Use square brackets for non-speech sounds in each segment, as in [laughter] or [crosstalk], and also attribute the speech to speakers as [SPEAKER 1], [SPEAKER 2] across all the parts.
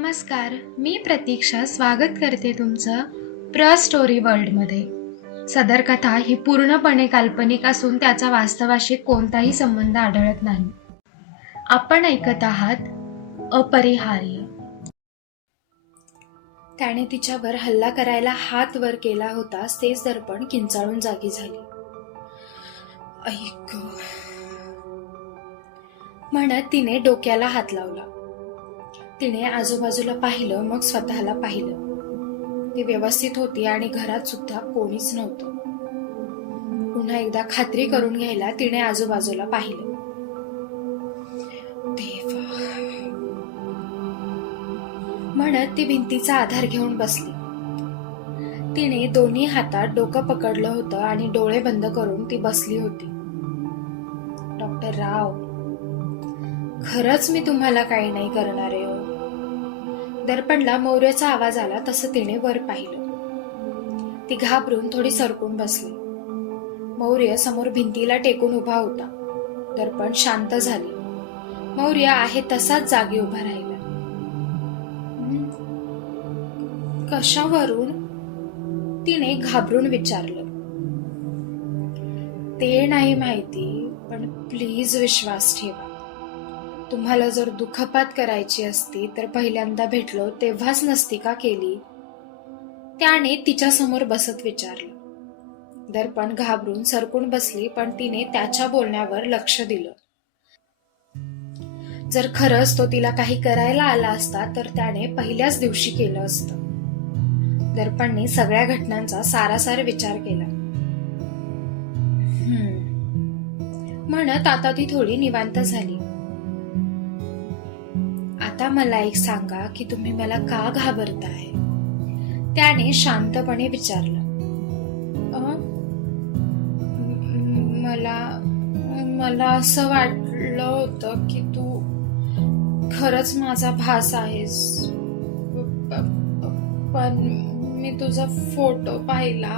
[SPEAKER 1] नमस्कार मी प्रतीक्षा स्वागत करते तुमचं प्र स्टोरी वर्ल्डमध्ये. सदर कथा ही पूर्णपणे काल्पनिक असून त्याचा वास्तवाशी कोणताही संबंध आढळत नाही. आपण ऐकत आहात अपरिहार्य. त्याने तिच्यावर हल्ला करायला हात वर केला होता तेच दर्पण किंचाळून जागी झाली. ऐक म्हणत तिने डोक्याला हात लावला. तिने आजूबाजूला पाहिलं मग स्वतःला पाहिलं. ती व्यवस्थित होती आणि घरात सुद्धा कोणीच नव्हतं. पुन्हा एकदा खात्री करून घ्यायला तिने आजूबाजूला पाहिलं. म्हणत ती भिंतीचा आधार घेऊन बसली. तिने दोन्ही हातात डोकं पकडलं होतं आणि डोळे बंद करून ती बसली होती. डॉक्टर राव खरंच मी तुम्हाला काही नाही करणार आहे हो. दर्पणला मौर्याचा आवाज आला तसं तिने वर पाहिलं. ती घाबरून थोडी सरकून बसली. मौर्य समोर भिंतीला टेकून उभा होता. दर्पण शांत झाली. मौर्य आहे तसाच जागी उभा राहिला. कशावरून? तिने घाबरून विचारलं. ते नाही माहिती पण प्लीज विश्वास ठेवा. तुम्हाला जर दुखापात करायची असती तर पहिल्यांदा भेटलो तेव्हाच नसती का केली. त्याने तिच्या समोर बसत विचारलं. दर्पण घाबरून सरकून बसली पण तिने त्याच्या बोलण्यावर लक्ष दिलं. जर खरंच तो तिला काही करायला आला असता तर त्याने पहिल्याच दिवशी केलं असतं. दर्पणने सगळ्या घटनांचा सारासार विचार केला. हम्म. म्हणत आता ती थोडी निवांत झाली. आता मला एक सांगा की तुम्ही मला का घाबरताय? त्याने शांतपणे विचारलं. मला मला असं वाटलं होतं की तू खरंच माझा भास आहेस. पण मी तुझा फोटो पाहिला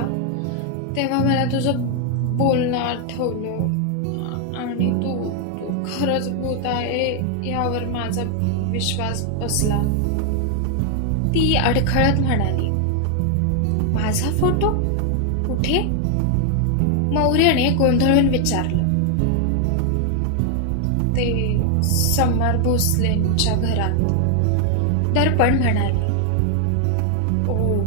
[SPEAKER 1] तेव्हा मला तुझं बोलणं आठवलं आणि तू तू खरंच भूत आहे यावर माझा विश्वास बसला. ती अडखळत म्हणाली माझा फोटो? कुठे? मौर्यने गोंधळून विचारलं. ते समर भोसलेंच्या घरात. दर्पण म्हणाले. ओ.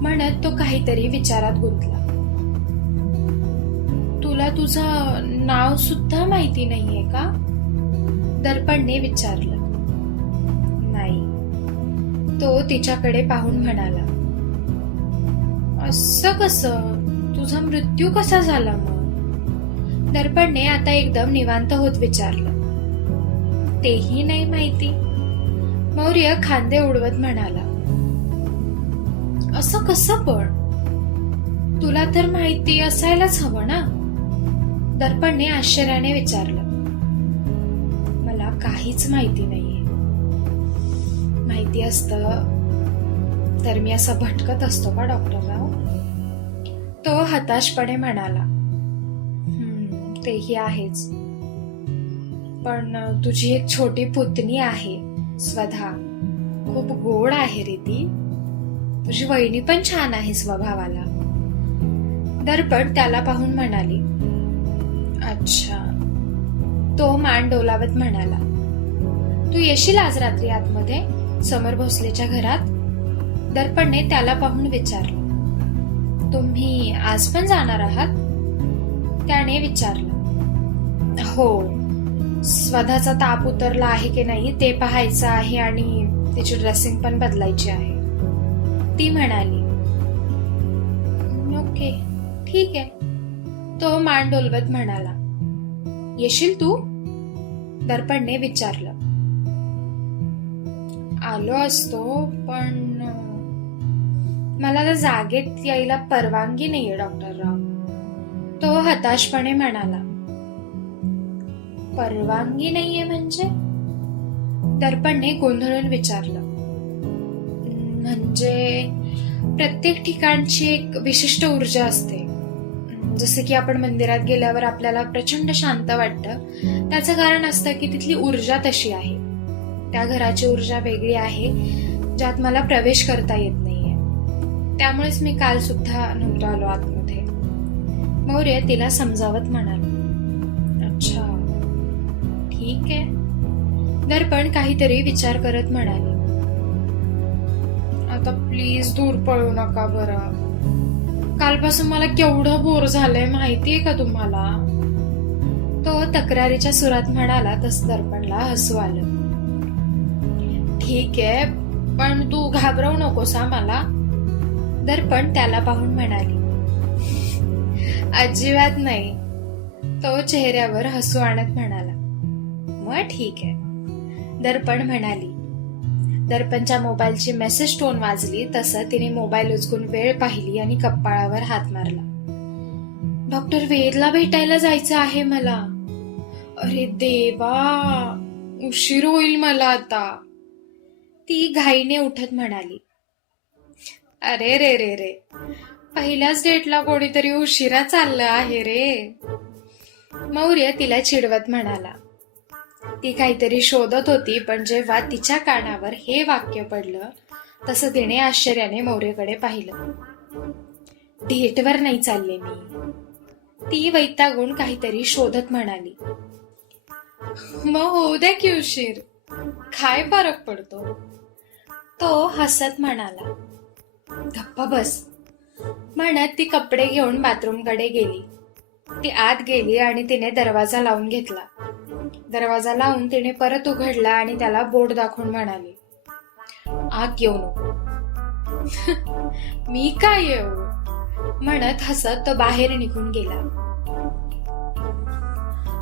[SPEAKER 1] म्हणत तो काहीतरी विचारात गुंतला. तुला तुझं नाव सुद्धा माहिती नाहीये का? दर्पणने विचारलं. नाही. तो तिच्याकडे पाहून म्हणाला. असं कसं? तुझा मृत्यू कसा झाला मग? दर्पणने आता एकदम निवांत होत विचारलं. तेही नाही माहिती. मौर्य खांदे उडवत म्हणाला. असं कसं पण? तुला तर माहिती असायलाच हवं ना? दर्पणने आश्चर्याने विचारलं. काहीच माहिती नाहीये. माहिती असत तर मी असं भटकत असतो का डॉक्टरराव तो हताशपणे म्हणाला तेही आहेच. पण तुझी एक छोटी पुतणी आहे स्वधा. खूप गोड आहे रे ती. तुझी वहिनी पण छान आहे स्वभावाला. दर्पण त्याला पाहून म्हणाली अच्छा. तो मान डोलावत म्हणाला तू येशील आज रात्री आतमध्ये? समर भोसलेच्या घरात? दर्पणने त्याला पाहून विचारलं. तुम्ही आज पण जाणार आहात? त्याने विचारलं. हो. स्वतःचा ताप उतरला आहे की नाही ते पाहायचं आहे आणि तिची ड्रेसिंग पण बदलायची आहे. ती म्हणाली ओके ठीक आहे. तो मान डोलवत म्हणाला येशील तू? दर्पणने विचारलं आलो असतो पण मला जागेत यायला परवानगी नाहीये डॉक्टर राव. तो हताशपणे म्हणाला परवानगी नाहीये म्हणजे? दर्पणने गोंधळून विचारलं म्हणजे प्रत्येक ठिकाणची एक विशिष्ट ऊर्जा असते. जसं की आपण मंदिरात गेल्यावर आपल्याला प्रचंड शांत वाटतं. त्याचं कारण असतं की तिथली ऊर्जा तशी आहे. त्या घराची ऊर्जा वेगळी आहे ज्यात मला प्रवेश करता येत नाहीये. त्यामुळेच मी काल सुद्धा नव्हतो आलो आतमध्ये. मौर्य तिला समजावत म्हणाल अच्छा ठीक आहे. दर्पण काहीतरी विचार करत म्हणाली आता प्लीज दूर पळू नका बरं. कालपासून मला केवढं बोर झालंय माहितीये का तुम्हाला? तो तक्रारीच्या सुरात म्हणाला तस दर्पणला हसू आलं. ठीक आहे पण तू घाबरवू नकोस हा मला. दर्पण त्याला पाहून म्हणाली. अजिबात नाही तो चेहऱ्यावर हसू आणत म्हणाला. मग ठीक आहे. दर्पण म्हणाली. दर्पणच्या मोबाईलची मेसेज टोन वाजली तसं तिने मोबाईल उचकून वेळ पाहिली आणि कप्पाळावर हात मारला. डॉक्टर वेदला भेटायला जायचं आहे मला. अरे देवा उशीर होईल मला आता. ती घाईने उठत म्हणाली अरे रे रे रे पहिल्याच डेटला कोणीतरी उशिरा चाललं आहे रे. मौर्य तिला चिडवत म्हणाला ती काहीतरी शोधत होती पण जेव्हा तिच्या कानावर हे वाक्य पडलं तसं तिने आश्चर्याने मौर्यकडे पाहिलं. डेटवर नाही चालले मी. ती वैतागून काहीतरी शोधत म्हणाली मग होऊ द्या की उशीर. काय फरक पडतो? तो हसत म्हणाला गप्प बस. म्हणत ती कपडे घेऊन बाथरूमकडे गेली. ती आत गेली आणि तिने दरवाजा लावून घेतला. दरवाजा लावून तिने परत उघडला आणि त्याला बोट दाखवून म्हणाली आत येऊ नको. [laughs] मी काय येऊ? म्हणत हसत तो बाहेर निघून गेला.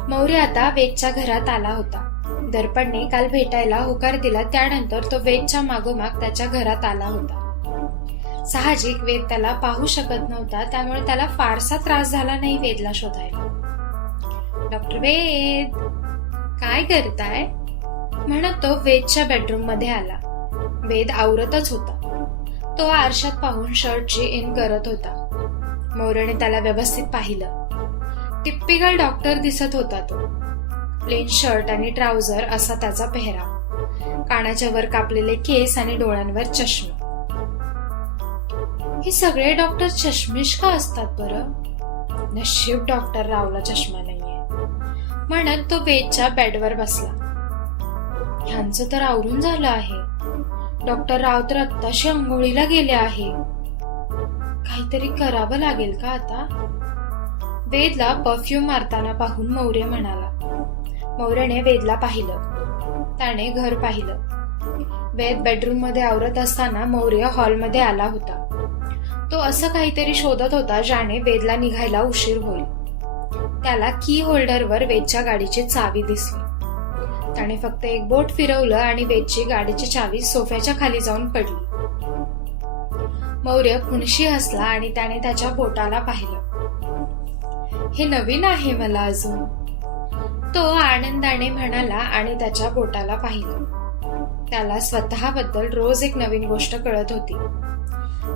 [SPEAKER 1] मौर्य आता वेदच्या घरात आला होता. दर्पणने काल भेटायला होकार दिला. त्यानंतर तो वेदच्या मागोमाग त्याच्या घरात आला होता. साहजिक वेद त्याला पाहू शकत नव्हता. त्यामुळे त्याला फारसा त्रास झाला नाही वेदला शोधायला. डॉक्टर वेद काय करताय? म्हणत तो वेदच्या बेडरूममध्ये आला. वेद आवरतच होता. तो आरशात पाहून शर्टची इन करत होता. मौर्यने त्याला व्यवस्थित पाहिलं. टिप्पिकल डॉक्टर दिसत होता तो. प्लेन शर्ट आणि ट्राउझर असा त्याचा पेहराव. कानाच्या वर कापलेले केस आणि डोळ्यांवर चष्मा. हे सगळे डॉक्टर चष्मिश का असतात बरं. नशीब डॉक्टर रावला चष्मा नाहीये. म्हणत तो वेदच्या बेडवर बसला. ह्यांचं तर आवरून झालं आहे. डॉक्टर राव तर आत्ताशी अंघोळीला गेले आहे. काहीतरी करावं लागेल का आता? वेदला परफ्यूम मारताना पाहून मौर्य म्हणाला मौर्यने वेदला पाहिलं. त्याने घर पाहिलं. वेद बेडरूममध्ये आवरत असताना मौर्य हॉलमध्ये आला होता. तो असं काहीतरी शोधत होता ज्याने वेदला निघायला उशीर होईल. त्याला की होल्डरवर वेदच्या गाडीची चावी दिसली. त्याने फक्त एक बोट फिरवलं आणि वेदची गाडीची चावी सोफ्याच्या खाली जाऊन पडली. मौर्य खुणशी हसला आणि त्याने त्याच्या बोटाला पाहिलं. हे नवीन आहे मला अजून. तो आनंदाने म्हणाला आणि त्याच्या बोटाला पाहिलं. त्याला स्वतःबद्दल रोज एक नवीन गोष्ट कळत होती.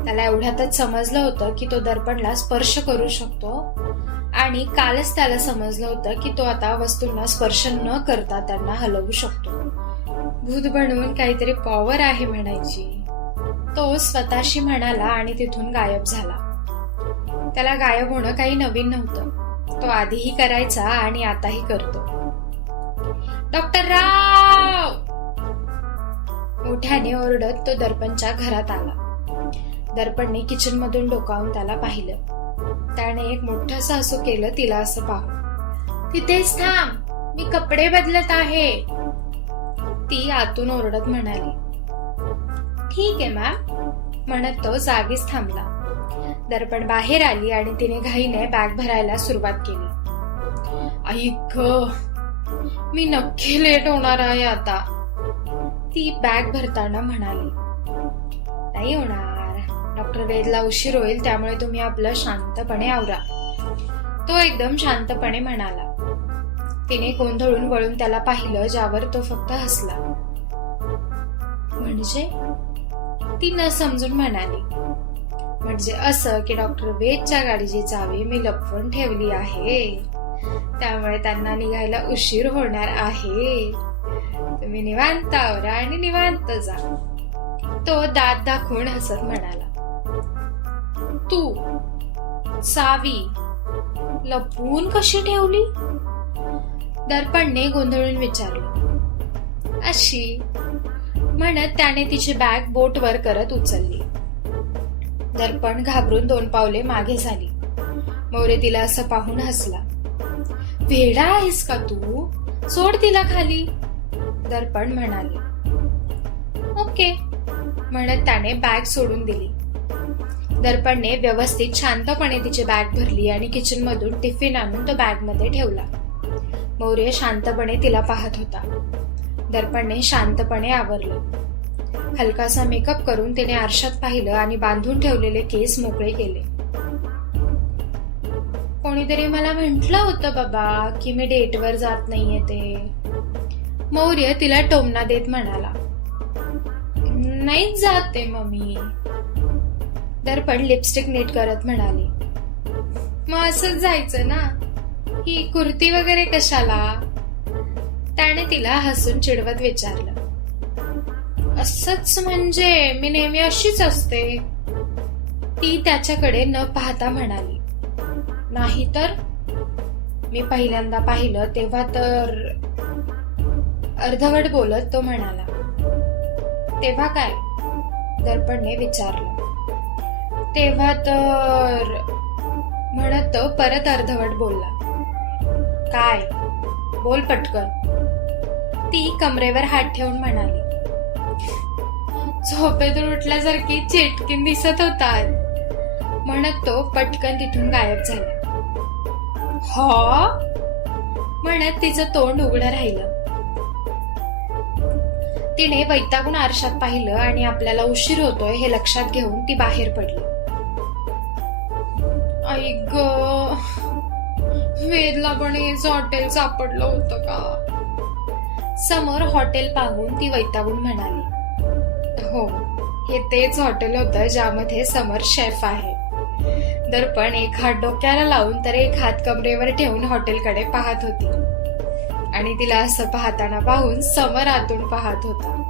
[SPEAKER 1] त्याला एवढ्यातच समजलं होतं की तो दर्पणला स्पर्श करू शकतो आणि कालच त्याला समजलं होतं की तो आता वस्तूंना स्पर्श न करता त्यांना हलवू शकतो. भूत बनवून काहीतरी पॉवर आहे म्हणायची. तो स्वतःशी म्हणाला आणि तिथून गायब झाला. त्याला गायब होणं काही नवीन नव्हतं. तो आधीही करायचा आणि आताही करतो. डॉक्टर राव! मोठ्याने ओरडत तो दर्पणच्या घरात आला. दर्पणने किचन मधून डोकावून त्याला पाहिलं. त्याने एक मोठं सासू केलं तिला असं पाहू तिथेच थांब मी कपडे बदलत आहे. ती आतून ओरडत म्हणाली. ठीक आहे मॅम. म्हणत तो जागीच थांबला. दर्पण बाहेर आली आणि तिने घाईने बॅग भरायला सुरुवात केली. ऐक मी नक्की लेट होणार आहे आता. ती बॅग भरताना म्हणाली नाही होणार. डॉक्टर वेदला उशीर होईल त्यामुळे तुम्ही आपलं शांतपणे आवरा. तो एकदम शांतपणे म्हणाला. तिने गोंधळून वळून त्याला पाहिलं ज्यावर तो फक्त हसला. म्हणजे? ती न समजून म्हणाली म्हणजे असं की डॉक्टर वेदच्या गाडीची चावी मी लपवून ठेवली आहे. त्यामुळे त्यांना निघायला उशीर होणार आहे. तुम्ही निवांत आवरा आणि निवांत जा. तो दात दाखवून हसत म्हणाला तू सावी लपवून कशी ठेवली? दर्पणने गोंधळून विचारलं. अशी म्हणत त्याने तिची बॅग बोटवर करत उचलली. दर्पण घाबरून दोन पावले मागे झाली. मोरे तिला असं पाहून हसला. वेडा आहेस का तू? सोड तिला खाली. दर्पण म्हणाले. ओके. म्हणत त्याने बॅग सोडून दिली. दर्पणने व्यवस्थित शांतपणे तिची बॅग भरली आणि किचन मधून टिफिन आणून तो बॅगमध्ये ठेवला. मौर्य शांतपणे तिला पाहत होता. दर्पणने शांतपणे आवरलं. हलकासा मेकअप करून तिने आरशात पाहिलं आणि बांधून ठेवलेले केस मोकळे केले. कोणीतरी मला म्हटलं होतं बाबा की मी डेटवर जात नाहीये ते. मौर्य तिला टोमना देत म्हणाला नाहीच जाते मम्मी. दर्पण लिपस्टिक नीट करत म्हणाली मग असंच जायचं ना? ही कुर्ती वगैरे कशाला? त्याने तिला हसून चिडवत विचारलं असंच म्हणजे मी नेहमी अशीच असते. ती त्याच्याकडे न पाहता म्हणाली नाही तर? मी पहिल्यांदा पाहिलं तेव्हा तर अर्धवट बोलत तो म्हणाला तेव्हा काय? दर्पणने विचारलं तेव्हा तर म्हणत तो परत अर्धवट बोलला काय? बोल पटकन. ती कमरेवर हात ठेवून म्हणाली झोपेतून उठल्यासारखी चेटकीन दिसत होता. म्हणत तो पटकन तिथून गायब झाला. ह? म्हणत तिचं तोंड उघडं राहिलं. तिने वैतागून आरशात पाहिलं आणि आपल्याला उशीर होतोय हे लक्षात घेऊन ती बाहेर पडली. ऐक वेदला पण हेच हॉटेल सापडलं होतं का? समोर हॉटेल पाहून ती वैतागून म्हणाली हो हे तेच हॉटेल होतं ज्यामध्ये समर शेफ आहे. दर्पण एक हात डोक्याला लावून तर एक हात कमरेवर ठेवून हॉटेलकडे पाहत होती. आणि तिला असं पाहताना पाहून समर आतून पाहत होता.